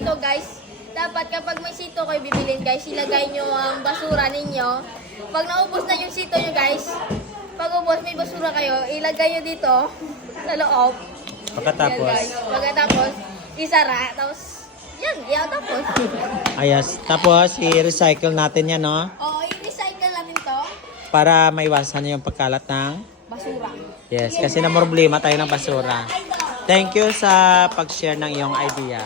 sito guys, dapat kapag may sito kayo bibilin guys, ilagay nyo ang basura ninyo. Pag naubos na yung sito nyo guys, pag ubos may basura kayo, ilagay nyo dito sa loob. Pagkatapos? Yan, guys. Pagkatapos, isara, tapos yan, tapos. Ayos. Tapos, i-recycle natin yan, no? Oo, i-recycle natin to. Para maiwasan yung pagkalat ng... Basura. Yes, kasi na problema tayo ng basura. Thank you sa pag-share ng iyong idea.